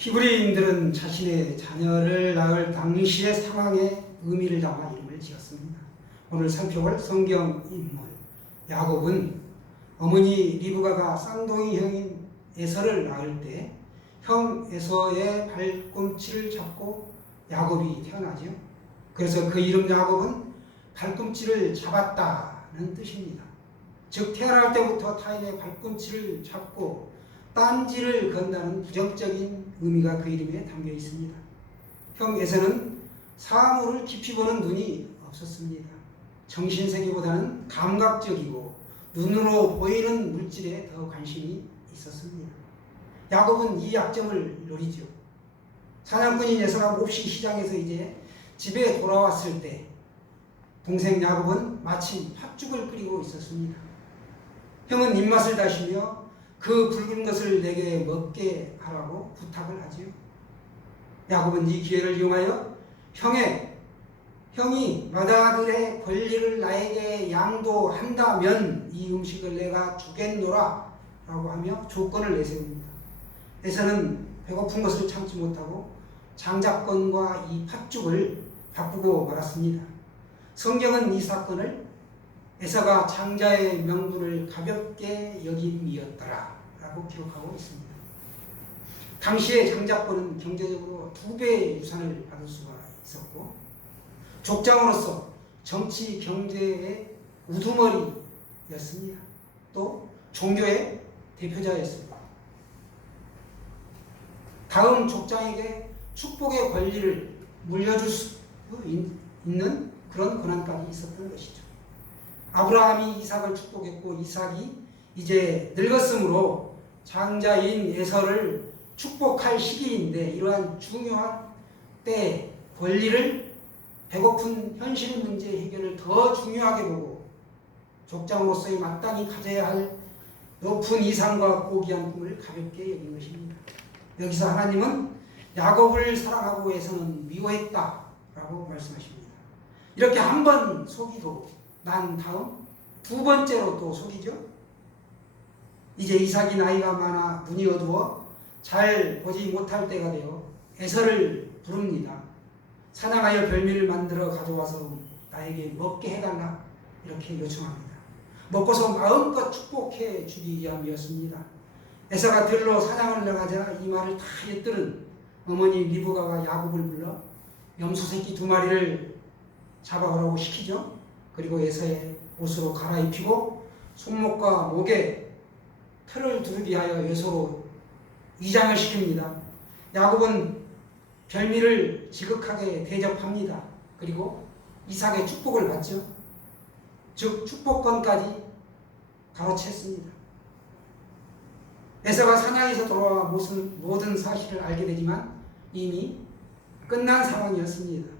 히브리인들은 자신의 자녀를 낳을 당시의 상황에 의미를 담아 이름을 지었습니다. 오늘 살펴볼 성경 인물 야곱은 어머니 리브가가 쌍둥이 형인 에서를 낳을 때 형 에서의 발꿈치를 잡고 야곱이 태어나죠. 그래서 그 이름 야곱은 발꿈치를 잡았다는 뜻입니다. 즉 태어날 때부터 타인의 발꿈치를 잡고 딴지를 건다는 부정적인 의미가 그 이름에 담겨 있습니다. 형 에서는 사물을 깊이 보는 눈이 없었습니다. 정신세계보다는 감각적이고 눈으로 보이는 물질에 더 관심이 있었습니다. 야곱은 이 약점을 노리죠. 사냥꾼인 에서가 몹시 시장에서 이제 집에 돌아왔을 때 동생 야곱은 마침 팥죽을 끓이고 있었습니다. 형은 입맛을 다시며 그 붉은 것을 내게 먹게 하라고 부탁을 하지요. 야곱은 이 기회를 이용하여 형이 맏아들의 권리를 나에게 양도한다면 이 음식을 내가 주겠노라 라고 하며 조건을 내세웁니다. 에서는 배고픈 것을 참지 못하고 장자권과 이 팥죽을 바꾸고 말았습니다. 성경은 이 사건을 에서가 장자의 명분을 가볍게 여김이었더라 라고 기록하고 있습니다. 당시의 장자권은 경제적으로 2배의 유산을 받을 수가 있었고 족장으로서 정치 경제의 우두머리였습니다. 또 종교의 대표자였습니다. 다음 족장에게 축복의 권리를 물려줄 수 있는 그런 권한까지 있었던 것이죠. 아브라함이 이삭을 축복했고 이삭이 이제 늙었으므로 장자인 에서를 축복할 시기인데 이러한 중요한 때 권리를 배고픈 현실 문제 해결을 더 중요하게 보고 족장으로서의 마땅히 가져야 할 높은 이상과 고귀한 꿈을 가볍게 여긴 것입니다. 여기서 하나님은 야곱을 사랑하고 에서는 미워했다라고 말씀하십니다. 이렇게 한 번 속이고 난 다음 두 번째로 또 속이죠. 이제 이삭이 나이가 많아 눈이 어두워 잘 보지 못할 때가 되어 에서를 부릅니다. 사냥하여 별미를 만들어 가져와서 나에게 먹게 해달라 이렇게 요청합니다. 먹고서 마음껏 축복해 주기 위함이었습니다. 에서가 들로 사냥을 나가자 이 말을 다 엿들은 어머니 리브가가 야곱을 불러 염소 새끼 2마리를 잡아오라고 시키죠. 그리고 에서의 옷으로 갈아입히고 손목과 목에 털을 두르게 하여 에서로 위장을 시킵니다. 야곱은 별미를 지극하게 대접합니다. 그리고 이삭의 축복을 받죠. 즉 축복권까지 가로챘습니다. 에서가 사냥에서 돌아와 모든 사실을 알게 되지만 이미 끝난 상황이었습니다.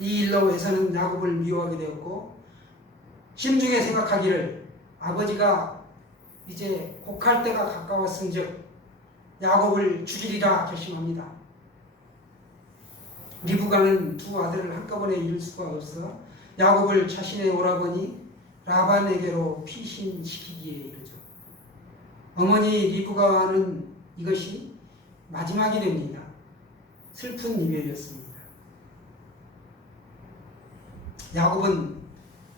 이 일로 에서는 야곱을 미워하게 되었고 심중에 생각하기를 아버지가 이제 곡할 때가 가까웠은즉 야곱을 죽이리라 결심합니다. 리브가는 2 아들을 한꺼번에 잃을 수가 없어 야곱을 자신의 오라버니 라반에게로 피신시키기에 이르죠. 어머니 리브가는 이것이 마지막이 됩니다. 슬픈 이별이었습니다. 야곱은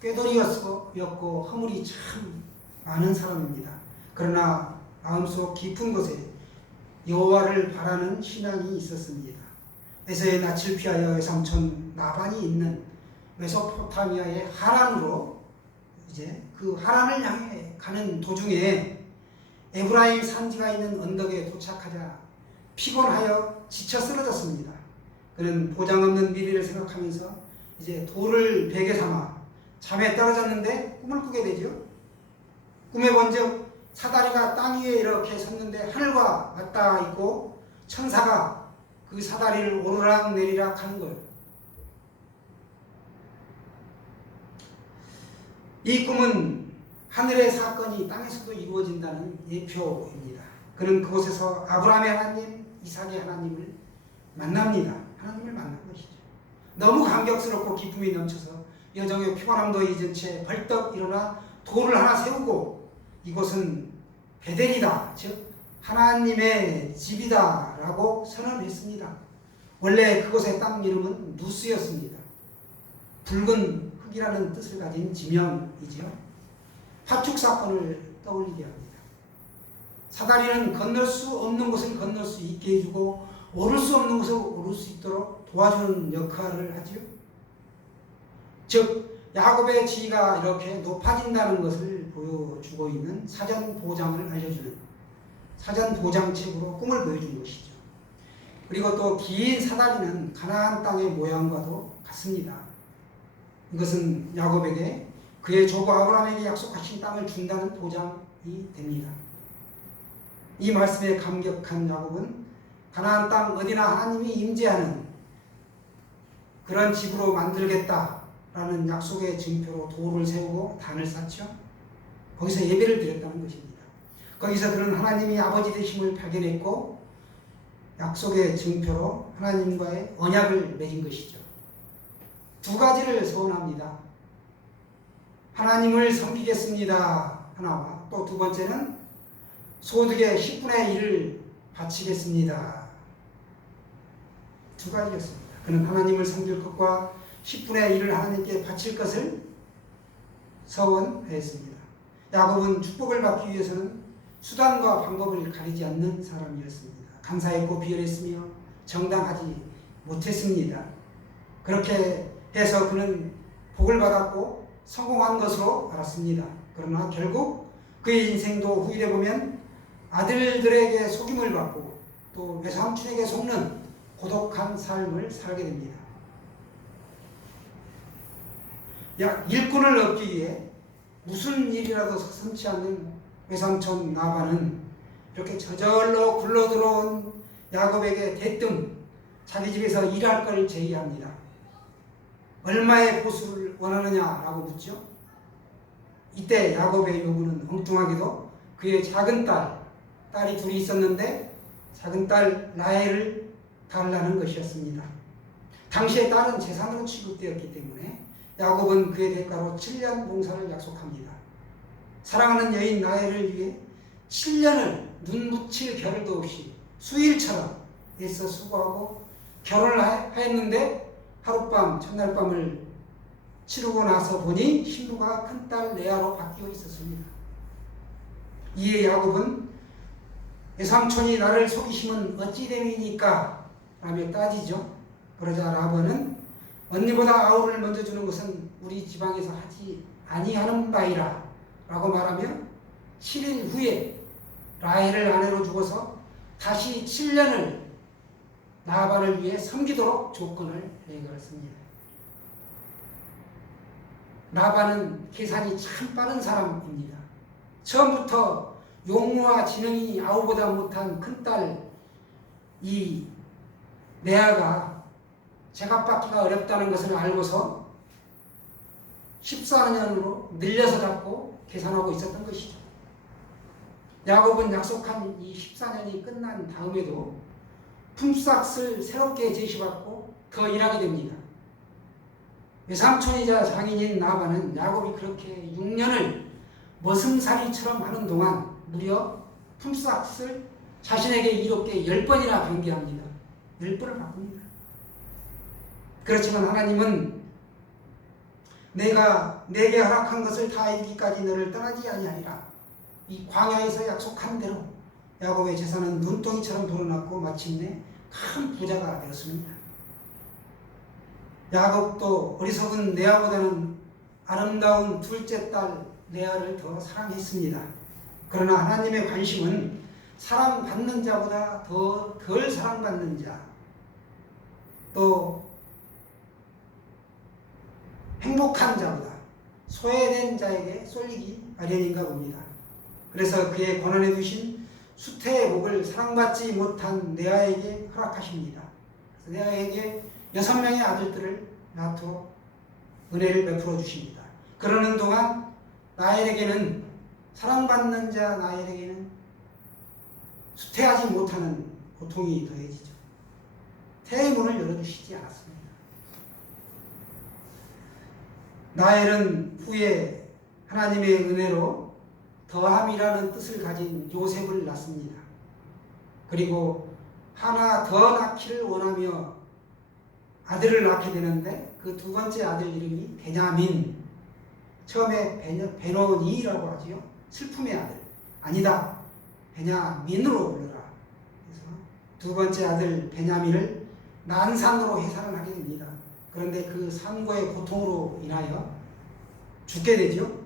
꾀돌이였고 허물이 참 많은 사람입니다. 그러나 마음속 깊은 곳에 여호와를 바라는 신앙이 있었습니다. 에서의 낯을 피하여 외삼촌 라반이 있는 메소포타미아의 하란으로 이제 그 하란을 향해 가는 도중에 에브라임 산지가 있는 언덕에 도착하자 피곤하여 지쳐 쓰러졌습니다. 그는 보장없는 미래를 생각하면서 이제 돌을 베개 삼아 잠에 떨어졌는데 꿈을 꾸게 되죠. 꿈에 본즉 사다리가 땅 위에 이렇게 섰는데 하늘과 맞닿아 있고 천사가 그 사다리를 오르락 내리락 하는 거예요. 이 꿈은 하늘의 사건이 땅에서도 이루어진다는 예표입니다. 그는 그곳에서 아브라함의 하나님, 이삭의 하나님을 만납니다. 하나님을 만난 것이죠. 너무 감격스럽고 기쁨이 넘쳐서 여정의 피곤함도 잊은 채 벌떡 일어나 돌을 하나 세우고 이곳은 베델이다, 즉 하나님의 집이다라고 선언했습니다. 원래 그곳의 땅 이름은 누스였습니다. 붉은 흙이라는 뜻을 가진 지명이지요. 파축 사건을 떠올리게 합니다. 사다리는 건널 수 없는 곳을 건널 수 있게 해주고 오를 수 없는 곳을 오를 수 있도록 도와주는 역할을 하지요. 즉 야곱의 지위가 이렇게 높아진다는 것을 보여주고 있는 사전 보장을 알려주는 사전 보장책으로 꿈을 보여준 것이죠. 그리고 또 긴 사다리는 가나안 땅의 모양과도 같습니다. 이것은 야곱에게 그의 조부 아브라함에게 약속하신 땅을 준다는 보장이 됩니다. 이 말씀에 감격한 야곱은 가나안 땅 어디나 하나님이 임재하는 그런 집으로 만들겠다라는 약속의 증표로 돌을 세우고 단을 쌓죠. 거기서 예배를 드렸다는 것입니다. 거기서 그는 하나님이 아버지 되심을 발견했고 약속의 증표로 하나님과의 언약을 맺은 것이죠. 두 가지를 소원합니다. 하나님을 섬기겠습니다. 하나와 또 두 번째는 소득의 10분의 1을 바치겠습니다. 두 가지였습니다. 그는 하나님을 섬길 것과 10분의 1을 하나님께 바칠 것을 서원했습니다. 야곱은 축복을 받기 위해서는 수단과 방법을 가리지 않는 사람이었습니다. 감사했고 비열했으며 정당하지 못했습니다. 그렇게 해서 그는 복을 받았고 성공한 것으로 알았습니다. 그러나 결국 그의 인생도 후일에 보면 아들들에게 속임을 받고 또 외삼촌에게 속는 고독한 삶을 살게 됩니다. 일꾼을 얻기 위해 무슨 일이라도 서슴지 않는 외삼촌 나반은 이렇게 저절로 굴러들어온 야곱에게 대뜸 자기 집에서 일할 걸 제의합니다. 얼마의 보수를 원하느냐라고 묻죠. 이때 야곱의 요구는 엉뚱하게도 그의 작은 딸이 둘이 있었는데 작은 딸 라헬을 달라는 것이었습니다. 당시에 딸은 재산으로 취급되었기 때문에 야곱은 그의 대가로 7년 봉사를 약속합니다. 사랑하는 여인 라헬을 위해 7년을 눈 붙일 겨를도 없이 수일처럼 애써 수고하고 결혼을 하였는데 하룻밤 첫날 밤을 치르고 나서 보니 신부가 큰딸 레아로 바뀌어 있었습니다. 이에 야곱은 외삼촌이 나를 속이시면 어찌 됨이니까 라며 따지죠. 그러자 라반은 언니보다 아우를 먼저 주는 것은 우리 지방에서 하지 아니하는 바이라 라고 말하며 7일 후에 라헬을 아내로 주고서 다시 7년을 라반을 위해 섬기도록 조건을 내걸었습니다. 라반은 계산이 참 빠른 사람입니다. 처음부터 용모와 지능이 아우보다 못한 큰딸 이 레아가 제값받기가 어렵다는 것을 알고서 14년으로 늘려서 잡고 계산하고 있었던 것이죠. 야곱은 약속한 이 14년이 끝난 다음에도 품삯을 새롭게 제시받고 더 일하게 됩니다. 외삼촌이자 장인인 라반은 야곱이 그렇게 6년을 머슴살이처럼 하는 동안 무려 품삯을 자신에게 이롭게 10번이나 변개합니다. 10번을 바꿉니다. 그렇지만 하나님은 내가 내게 허락한 것을 다 이루기까지 너를 떠나지 아니하리라. 이 광야에서 약속한 대로 야곱의 재산은 눈덩이처럼 불어났고 마침내 큰 부자가 되었습니다. 야곱도 어리석은 레아보다는 아름다운 둘째 딸 레아를 더 사랑했습니다. 그러나 하나님의 관심은 사랑받는 자보다 덜 사랑받는 자, 또 행복한 자보다 소외된 자에게 쏠리기 마련인가 봅니다. 그래서 그의 권한에 두신 수태의 복을 사랑받지 못한 레아에게 허락하십니다. 레아에게 6명의 아들들을 낳도록 은혜를 베풀어 주십니다. 그러는 동안 라헬에게는 사랑받는 자 라헬에게는 수태하지 못하는 고통이 더해지죠. 태의 문을 열어주시지 않았습니다. 라헬은 후에 하나님의 은혜로 더함이라는 뜻을 가진 요셉을 낳습니다. 그리고 하나 더 낳기를 원하며 아들을 낳게 되는데 그 두 번째 아들 이름이 베냐민. 처음에 베노니라고 하지요. 슬픔의 아들. 아니다. 베냐민으로 불러라. 그래서 두 번째 아들 베냐민을 난산으로 해산을 하게 됩니다. 그런데 그 산고의 고통으로 인하여 죽게 되죠.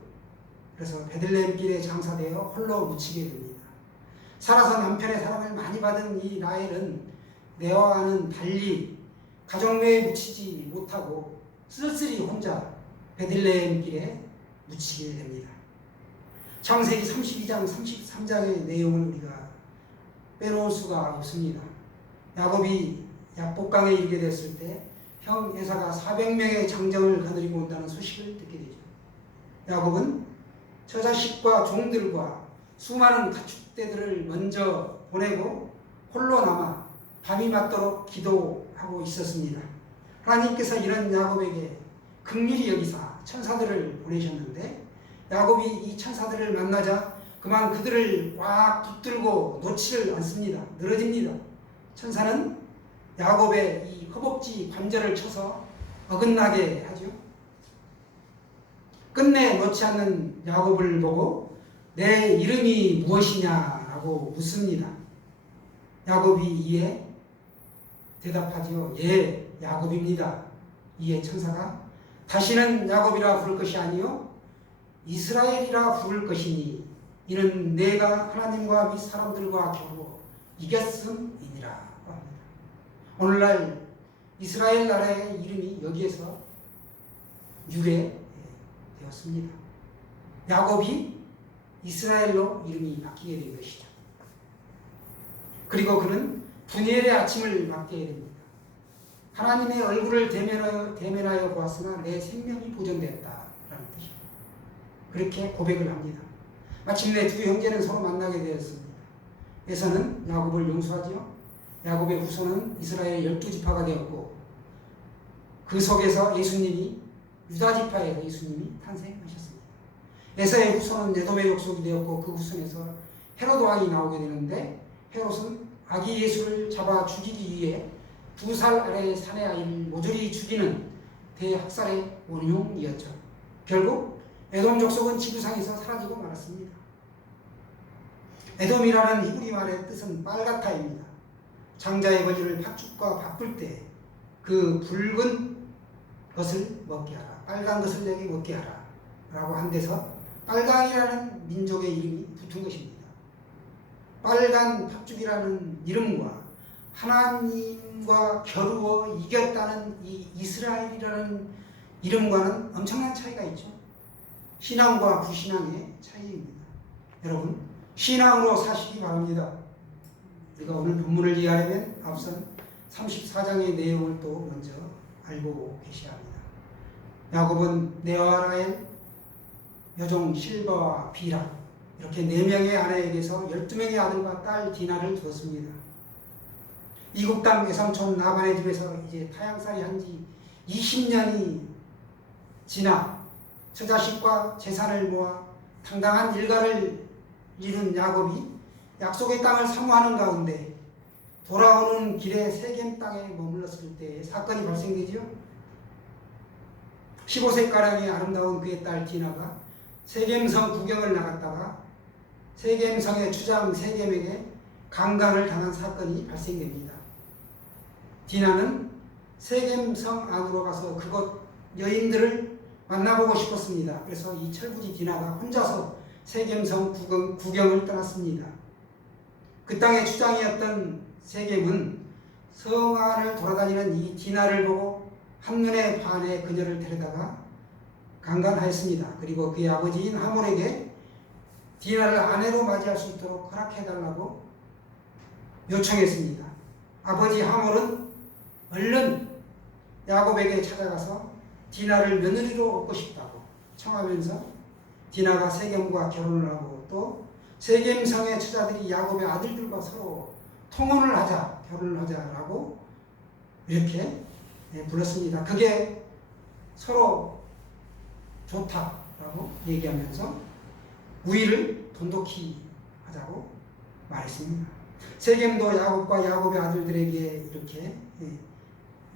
그래서 베들레헴 길에 장사되어 홀로 묻히게 됩니다. 살아서 남편의 사랑을 많이 받은 이 라헬은 레아와는 달리 가정묘에 묻히지 못하고 쓸쓸히 혼자 베들레헴 길에 묻히게 됩니다. 창세기 32장, 33장의 내용을 우리가 빼놓을 수가 없습니다. 야곱이 약복강에 이르게 됐을 때 형 에사가 400명의 장정을 거느리고 온다는 소식을 듣게 되죠. 야곱은 처자식과 종들과 수많은 가축대들을 먼저 보내고 홀로 남아 밤이 맞도록 기도하고 있었습니다. 하나님께서 이런 야곱에게 긍휼히 여기사 천사들을 보내셨는데 야곱이 이 천사들을 만나자 그만 그들을 꽉 붙들고 놓지를 않습니다. 늘어집니다. 천사는 야곱의 이 허벅지 관절을 쳐서 어긋나게 하죠. 끝내 놓지 않는 야곱을 보고 내 이름이 무엇이냐라고 묻습니다. 야곱이 이에 대답하지요. 예, 야곱입니다. 이에 천사가 다시는 야곱이라 부를 것이 아니요 이스라엘이라 부를 것이니 이는 내가 하나님과 및 사람들과 겨루 이겼음이니라 합니다. 오늘날 이스라엘 나라의 이름이 여기에서 유래되었습니다. 야곱이 이스라엘로 이름이 바뀌게 된 것이죠. 그리고 그는 분열의 아침을 맞게 됩니다. 하나님의 얼굴을 대면하여 보았으나 내 생명이 보존되었다라는 뜻이죠. 그렇게 고백을 합니다. 마침내 두 형제는 서로 만나게 되었습니다. 에서는 야곱을 용서하지요. 야곱의 후손은 이스라엘 12지파가 되었고 그 속에서 예수님이 유다지파에서 예수님이 탄생하셨습니다. 에서의 후손은 에돔의 족속이 되었고 그 후손에서 헤롯 왕이 나오게 되는데 헤롯은 아기 예수를 잡아 죽이기 위해 2살 아래의 사내 아이를 모조리 죽이는 대학살의 원흉이었죠. 결국 에돔 족속은 지구상에서 사라지고 말았습니다. 에돔이라는 히브리 말의 뜻은 빨갛다입니다. 장자의 권리를 팥죽과 바꿀 때 그 붉은 것을 먹게 하라. 빨간 것을 내게 먹게 하라. 라고 한 데서 빨강이라는 민족의 이름이 붙은 것입니다. 빨간 팥죽이라는 이름과 하나님과 겨루어 이겼다는 이 이스라엘이라는 이름과는 엄청난 차이가 있죠. 신앙과 부신앙의 차이입니다. 여러분, 신앙으로 사시기 바랍니다. 우리가 오늘 본문을 이해하려면 앞선 34장의 내용을 또 먼저 알고 계셔야 합니다. 야곱은 레아와 라헬, 여종 실바와 비라 이렇게 4명의 아내에게서 12명의 아들과 딸 디나를 두었습니다. 이국 땅 외삼촌 나반의 집에서 이제 타향살이 한 지 20년이 지나 처자식과 재산을 모아 당당한 일가를 이룬 야곱이 약속의 땅을 사모하는 가운데 돌아오는 길에 세겜 땅에 머물렀을 때 사건이 발생되죠. 15세가량의 아름다운 그의 딸 디나가 세겜성 구경을 나갔다가 세겜성의 주장 세겜에게 강간을 당한 사건이 발생됩니다. 디나는 세겜성 안으로 가서 그곳 여인들을 만나보고 싶었습니다. 그래서 이 철부지 디나가 혼자서 세겜성 구경을 떠났습니다. 그 땅의 주장이었던 세겜은 성 안을 돌아다니는 이 디나를 보고 한눈에 반해 그녀를 데려다가 강간하였습니다. 그리고 그의 아버지인 하몰에게 디나를 아내로 맞이할 수 있도록 허락해달라고 요청했습니다. 아버지 하몰은 얼른 야곱에게 찾아가서 디나를 며느리로 얻고 싶다고 청하면서 디나가 세겜과 결혼을 하고 또 세겜성의 처자들이 야곱의 아들들과 서로 통혼을 하자, 결혼을 하자라고 이렇게 불렀습니다. 그게 서로 좋다라고 얘기하면서 우위를 돈독히 하자고 말했습니다. 세겜도 야곱과 야곱의 아들들에게 이렇게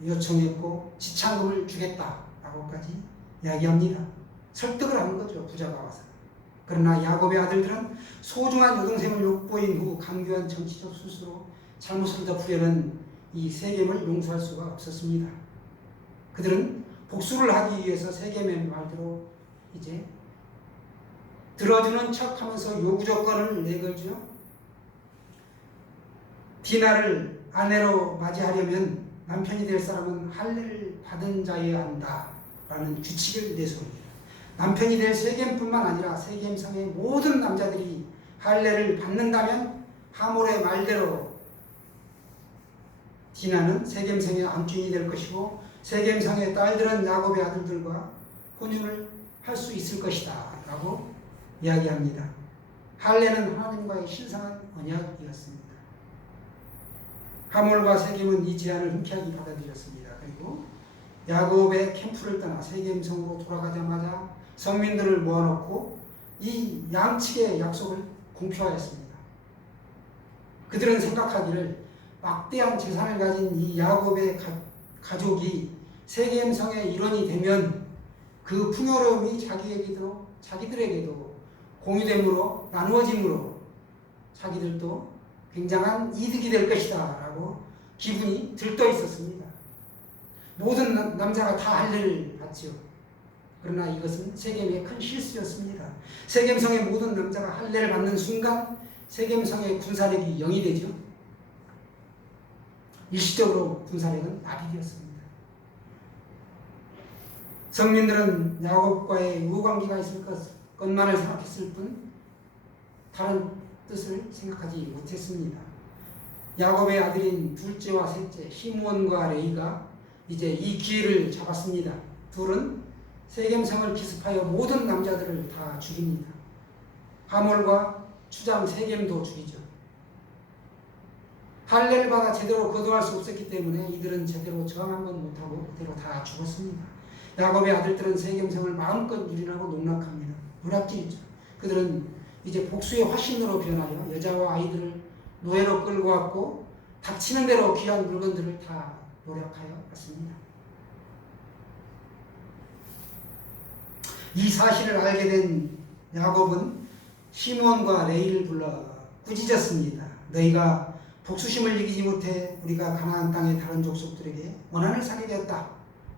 요청했고 지참금을 주겠다라고까지 이야기합니다. 설득을 하는 거죠. 부자가 와서. 그러나 야곱의 아들들은 소중한 여동생을 욕보인 후 강교한 정치적 수수로 잘못을 덮으려는 이 세겜을 용서할 수가 없었습니다. 그들은 복수를 하기 위해서 세겜의 말대로 이제 들어주는 척하면서 요구 조건을 내걸죠. 디나를 아내로 맞이하려면 남편이 될 사람은 할례를 받은 자여야 한다라는 규칙을 내세웁니다. 남편이 될 세겜뿐만 아니라 세겜성의 모든 남자들이 할례를 받는다면 하몰의 말대로 디나는 세겜성의 암주인이 될 것이고 세겜성의 딸들은 야곱의 아들들과 혼인을 할 수 있을 것이다 라고 이야기합니다. 할례는 하나님과의 신성한 언약이었습니다. 하몰과 세겜은 이 제안을 흔쾌하게 받아들였습니다. 그리고 야곱의 캠프를 떠나 세겜성으로 돌아가자마자 성민들을 모아놓고 이 양측의 약속을 공표하였습니다. 그들은 생각하기를 막대한 재산을 가진 이 야곱의 가족이 세겜성의 일원이 되면 그 풍요로움이 자기들에게도 공유됨으로 나누어짐으로 자기들도 굉장한 이득이 될 것이다 라고 기분이 들떠 있었습니다. 모든 남자가 다 할례를 받지요. 그러나 이것은 세겜의 큰 실수였습니다. 세겜성의 모든 남자가 할례를 받는 순간 세겜성의 군사력이 0이 되죠. 일시적으로 군사력은 나비되었습니다. 성민들은 야곱과의 우관계가 있을 것만을 생각했을 뿐 다른 뜻을 생각하지 못했습니다. 야곱의 아들인 둘째와 셋째 시므온과 레이가 이제 이 기회를 잡았습니다. 둘은 세겜성을 기습하여 모든 남자들을 다 죽입니다. 하몰과 추장 세겜도 죽이죠. 할례를 받아 제대로 거두할 수 없었기 때문에 이들은 제대로 저항 한번 못하고 그대로 다 죽었습니다. 야곱의 아들들은 세겜성을 마음껏 유린하고 농락합니다. 누락질이죠. 그들은 이제 복수의 화신으로 변하여 여자와 아이들을 노예로 끌고 왔고 닥치는 대로 귀한 물건들을 다 노력하여 갔습니다. 이 사실을 알게 된 야곱은 시므온과 레이를 불러 꾸짖었습니다. 너희가 복수심을 이기지 못해 우리가 가나안 땅의 다른 족속들에게 원한을 사게 되었다.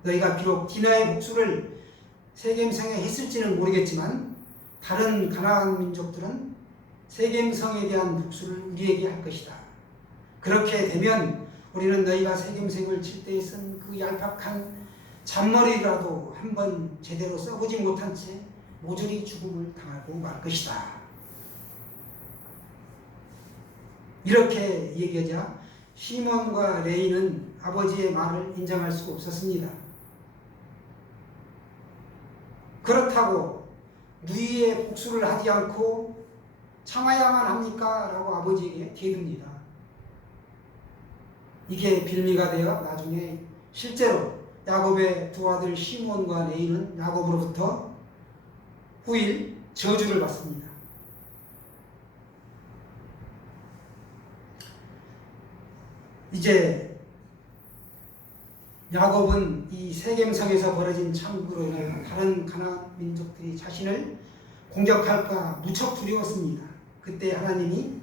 너희가 비록 디나의 복수를 세겜성에 했을지는 모르겠지만 다른 가나안 민족들은 세겜성에 대한 복수를 우리에게 할 것이다. 그렇게 되면 우리는 너희가 세겜성을 칠 때에 쓴 그 얄팍한 잔머리라도 한번 제대로 써보지 못한 채 모조리 죽음을 당하고 말 것이다. 이렇게 얘기하자 시몬과 레이는 아버지의 말을 인정할 수가 없었습니다. 그렇다고 누이의 복수를 하지 않고 참아야만 합니까? 라고 아버지에게 대듭니다. 이게 빌미가 되어 나중에 실제로 야곱의 두 아들 시몬과 레이는 야곱으로부터 후일 저주를 받습니다. 이제 야곱은 이 세겜성에서 벌어진 참으로 인하여 다른 가나안 민족들이 자신을 공격할까 무척 두려웠습니다. 그때 하나님이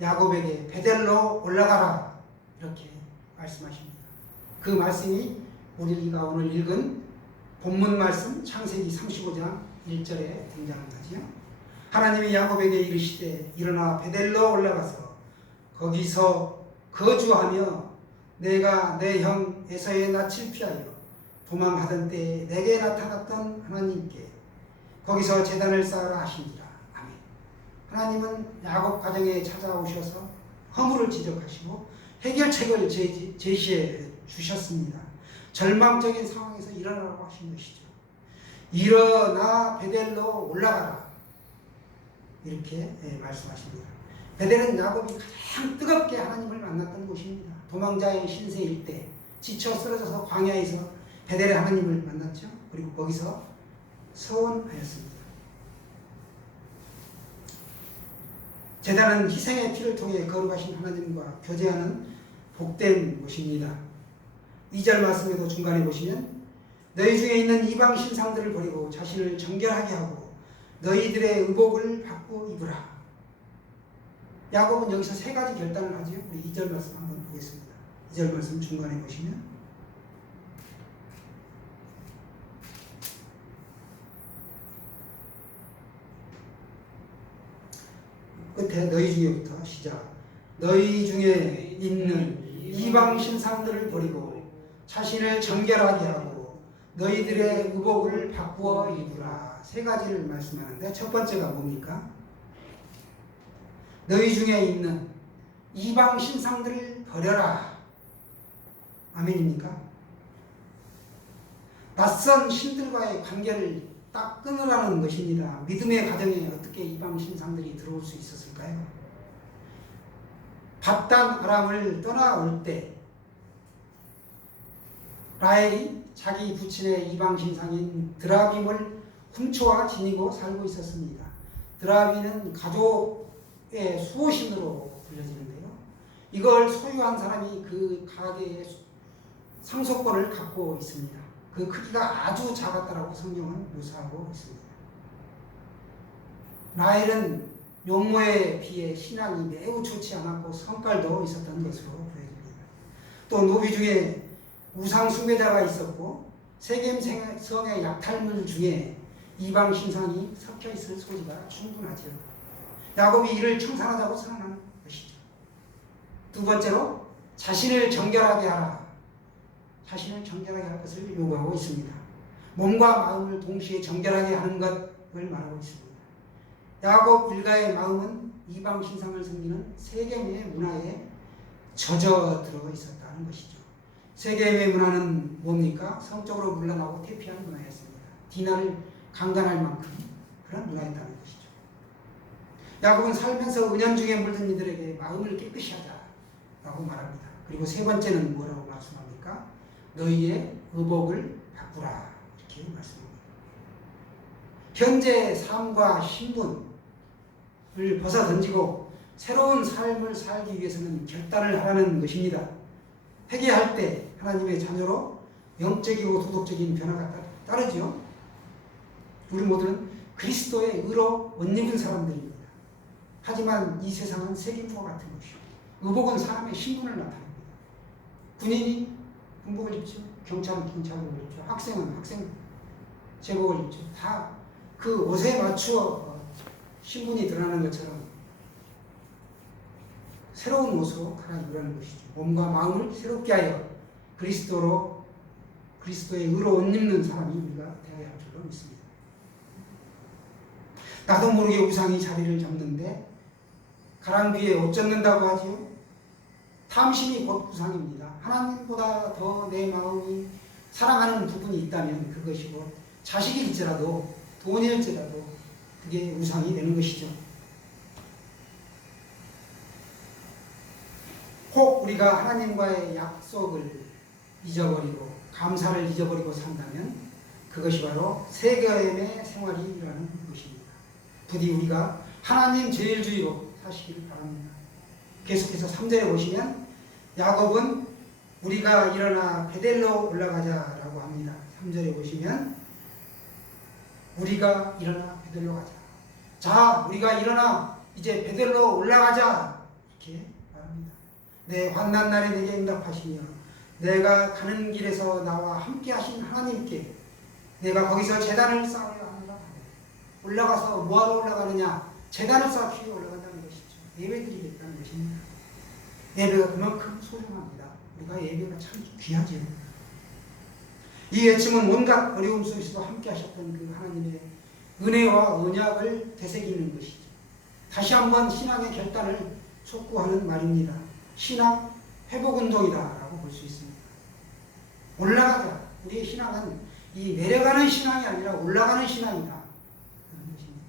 야곱에게 베델로 올라가라 이렇게 말씀하십니다. 그 말씀이 우리가 오늘 읽은 본문 말씀 창세기 35장 1절에 등장하지요. 하나님이 야곱에게 이르시되 일어나 베델로 올라가서 거기서 거주하며 내가 내 형 에서의 낯을 피하여 도망하던 때에 내게 나타났던 하나님께 거기서 제단을 쌓으라 하시니라. 아멘. 하나님은 야곱 가정에 찾아오셔서 허물을 지적하시고 해결책을 제시해 주셨습니다. 절망적인 상황에서 일어나라고 하신 것이죠. 일어나 베델로 올라가라 이렇게 말씀하십니다. 베델은 야곱이 가장 뜨겁게 하나님을 만났던 곳입니다. 도망자의 신세일 때 지쳐 쓰러져서 광야에서 베델의 하나님을 만났죠. 그리고 거기서 서원하였습니다. 제단은 희생의 피를 통해 거룩하신 하나님과 교제하는 복된 곳입니다. 2절 말씀에도 중간에 보시면 너희 중에 있는 이방 신상들을 버리고 자신을 정결하게 하고 너희들의 의복을 바꾸어 입으라. 야곱은 여기서 세 가지 결단을 하죠. 우리 2절 말씀 한번 보겠습니다. 2절 말씀 중간에 보시면 끝에 너희 중에부터 시작. 너희 중에 있는 이방 신상들을 버리고 자신을 정결하게 하고 너희들의 의복을 바꾸어 입으라. 세 가지를 말씀하는데 첫 번째가 뭡니까? 너희 중에 있는 이방 신상들을 버려라. 아멘입니까? 낯선 신들과의 관계를 딱 끊으라는 것입니다. 믿음의 가정에 어떻게 이방 신상들이 들어올 수 있었을까요? 밧단 아람을 떠나올 때 라헬이 자기 부친의 이방 신상인 드라빔을 훔쳐와 지니고 살고 있었습니다. 드라빔은 가족의 수호신으로 불려지는데요. 이걸 소유한 사람이 그 가게의 상속권을 갖고 있습니다. 그 크기가 아주 작았다라고 성경은 묘사하고 있습니다. 라헬은 용모에 비해 신앙이 매우 좋지 않았고 성깔도 있었던 것으로 보여집니다. 또 노비 중에 우상 숭배자가 있었고 세겜 성의 약탈물 중에 이방 신상이 섞여 있을 소지가 충분하죠. 야곱이 이를 청산하자고 선언하는 것이죠. 두 번째로 자신을 정결하게 하라. 자신을 정결하게 할 것을 요구하고 있습니다. 몸과 마음을 동시에 정결하게 하는 것을 말하고 있습니다. 야곱 일가의 마음은 이방 신상을 섬기는 세겜의 문화에 젖어 들어 있었다는 것이죠. 세겜의 문화는 뭡니까? 성적으로 물러나고 퇴폐한 문화였습니다. 디나를 강간할 만큼 그런 문화였다는 것이죠. 야곱은 살면서 은연중에 물든 이들에게 마음을 깨끗이 하자라고 말합니다. 그리고 세 번째는 뭐라고 말씀합니까? 너희의 의복을 바꾸라 이렇게 말씀합니다. 현재 삶과 신분을 벗어던지고 새로운 삶을 살기 위해서는 결단을 하라는 것입니다. 회개할 때 하나님의 자녀로 영적이고 도덕적인 변화가 따르죠. 우리 모두는 그리스도의 의로 옷 입은 사람들입니다. 하지만 이 세상은 세균과 같은 것이요. 의복은 사람의 신분을 나타냅니다. 군인이 군복을 입죠. 경찰은 경찰을 입죠. 학생은 학생 제복을 입죠. 다 그 옷에 맞추어 신분이 드러나는 것처럼 새로운 옷으로 갈아입으라는 것이죠. 몸과 마음을 새롭게 하여 그리스도의 의로 옷 입는 사람이 우리가 되어야 할 줄로 믿습니다. 나도 모르게 우상이 자리를 잡는데 가랑비에 옷 젖는다고 하지요. 탐심이 곧 우상입니다. 하나님보다 더 내 마음이 사랑하는 부분이 있다면 그것이 곧 자식일지라도 돈일지라도 그게 우상이 되는 것이죠. 혹 우리가 하나님과의 약속을 잊어버리고 감사를 잊어버리고 산다면 그것이 바로 세겜의 생활이라는 것입니다. 부디 우리가 하나님 제일주의로 사시기를 바랍니다. 계속해서 3절에 보시면 야곱은 우리가 일어나 베델로 올라가자라고 합니다. 3절에 보시면 우리가 일어나 베델로 가자. 자, 우리가 일어나 이제 베델로 올라가자. 이렇게 말합니다. 내 환난 날에 내게 응답하시며 내가 가는 길에서 나와 함께 하신 하나님께 내가 거기서 제단을 쌓으려 하는가. 올라가서 뭐하러 올라가느냐? 제단을 쌓기 위해 올라간다는 것이죠. 예배드리겠다는 것입니다. 예배가 그만큼 소중합니다. 우리가 예배가 참 귀하죠. 이 외침은 온갖 어려움 속에서도 함께 하셨던 그 하나님의 은혜와 언약을 되새기는 것이죠. 다시 한번 신앙의 결단을 촉구하는 말입니다. 신앙 회복운동이다라고 볼 수 있습니다. 올라가자. 우리의 신앙은 이 내려가는 신앙이 아니라 올라가는 신앙이다. 그런 것입니다.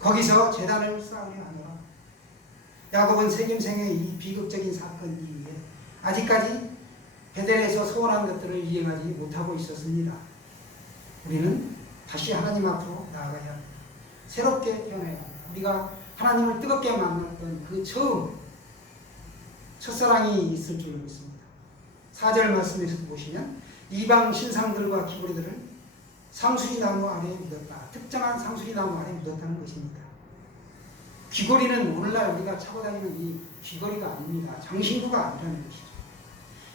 거기서 제단을 쌓으려 하노라. 야곱은 세겜생의 이 비극적인 사건 이후에 아직까지 베델에서 소원한 것들을 이행하지 못하고 있었습니다. 우리는 다시 하나님 앞으로 나아가야 합니다. 새롭게 태어나야 합니다. 우리가 하나님을 뜨겁게 만났던 그 첫사랑이 있을 줄 믿습니다. 4절 말씀에서 보시면 이방 신상들과 귀고리들을 상수리 나무 아래에 묻었다. 특정한 상수리 나무 아래에 묻었다는 것입니다. 귀고리는 오늘날 우리가 차고 다니는 이 귀걸이가 아닙니다. 장신구가 아니라는 것이죠.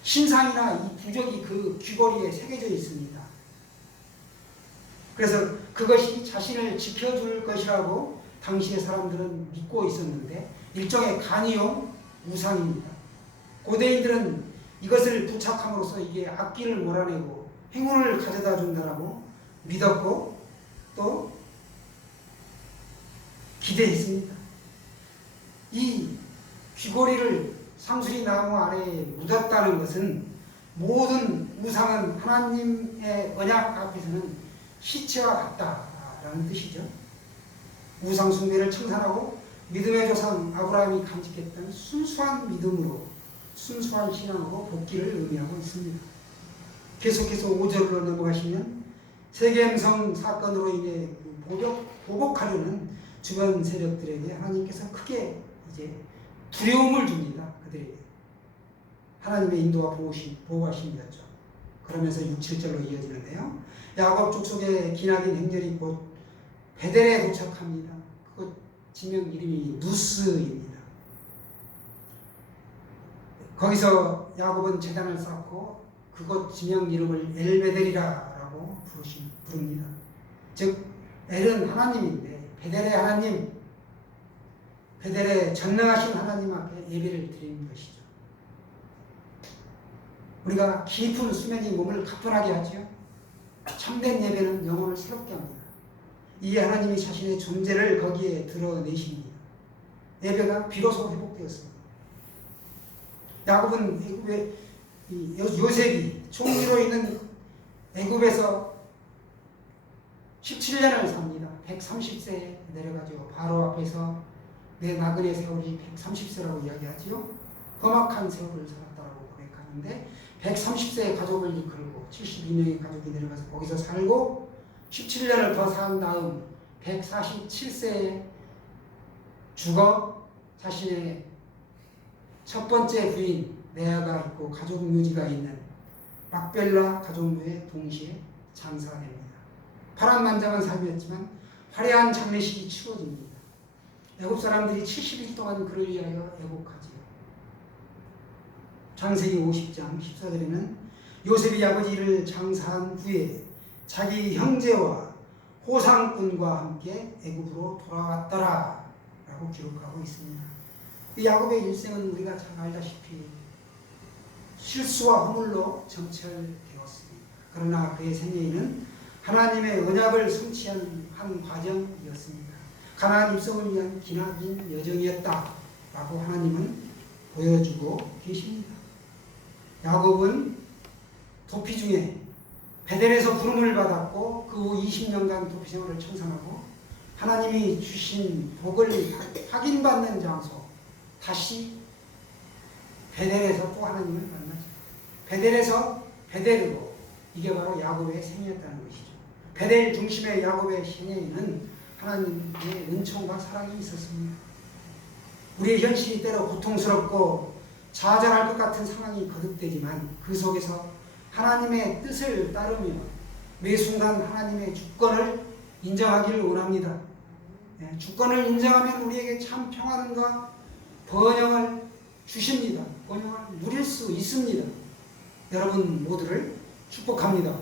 신상이나 이 부적이 그 귀걸이에 새겨져 있습니다. 그래서 그것이 자신을 지켜줄 것이라고 당시의 사람들은 믿고 있었는데 일종의 간이용 우상입니다. 고대인들은 이것을 부착함으로써 이게 악기를 몰아내고 행운을 가져다 준다라고 믿었고 또 기대했습니다. 이 귀고리를 상수리 나무 아래에 묻었다는 것은 모든 우상은 하나님의 언약 앞에서는 시체와 같다라는 뜻이죠. 우상 숭배를 청산하고 믿음의 조상 아브라함이 간직했던 순수한 믿음으로 순수한 신앙으로 복귀를 의미하고 있습니다. 계속해서 5절로 넘어가시면 세겜성 사건으로 인해 보복하려는 주변 세력들에게 하나님께서 크게 이제 두려움을 줍니다. 그들에게 하나님의 인도와 보호하심이었죠. 그러면서 6, 7절로 이어지는데요. 야곱 족속의 기나긴 행렬이 곧 베델에 도착합니다. 그 지명 이름이 누스입니다. 거기서 야곱은 제단을 쌓고 그곳 지명 이름을 엘베델이라고 부릅니다. 즉 엘은 하나님인데 베델의 하나님, 베델의 전능하신 하나님 앞에 예배를 드리는 것이죠. 우리가 깊은 수면이 몸을 가뿐하게 하죠. 참된 예배는 영혼을 새롭게 합니다. 이 하나님이 자신의 존재를 거기에 드러내십니다. 예배가 비로소 회복되었습니다. 야곱은 애굽의 요셉이 총리로 있는 애굽에서 17년을 삽니다. 130세에 내려가죠. 바로 앞에서 내 나그네 세월이 130세라고 이야기하지요. 험악한 세월을 살았다고 고백하는데 130세의 가족을 이끌고 72명의 가족이 내려가서 거기서 살고 17년을 더 산 다음 147세에 죽어 자신의 첫 번째 부인 레아가 있고 가족 묘지가 있는 막벨라 가족묘에 동시에 장사가 됩니다. 파란만장한 삶이었지만 화려한 장례식이 치러집니다. 애굽 사람들이 70일 동안 그를 위하여 애곡하지요. 창세기 50장 14절에는 요셉이 아버지를 장사한 후에 자기 형제와 호상꾼과 함께 애굽으로 돌아왔더라 라고 기록하고 있습니다. 이 야곱의 일생은 우리가 잘 알다시피 실수와 허물로 정철되었습니다. 그러나 그의 생애에는 하나님의 언약을 성취한 한 과정이었습니다. 가나안 입성을 위한 기나긴 여정이었다라고 하나님은 보여주고 계십니다. 야곱은 도피 중에 베델에서 부름을 받았고 그 후 20년간 도피 생활을 청산하고 하나님이 주신 복을 확인받는 장소 다시 베델에서 또 하나님을 만나죠. 베델에서 베델으로 이게 바로 야곱의 생애였다는 것이죠. 베델 중심의 야곱의 생애에는 하나님의 은총과 사랑이 있었습니다. 우리의 현실이 때로 고통스럽고 좌절할 것 같은 상황이 거듭되지만 그 속에서 하나님의 뜻을 따르며 매 순간 하나님의 주권을 인정하기를 원합니다. 주권을 인정하면 우리에게 참 평안과 번영을 주십니다. 번영을 누릴 수 있습니다. 여러분 모두를 축복합니다.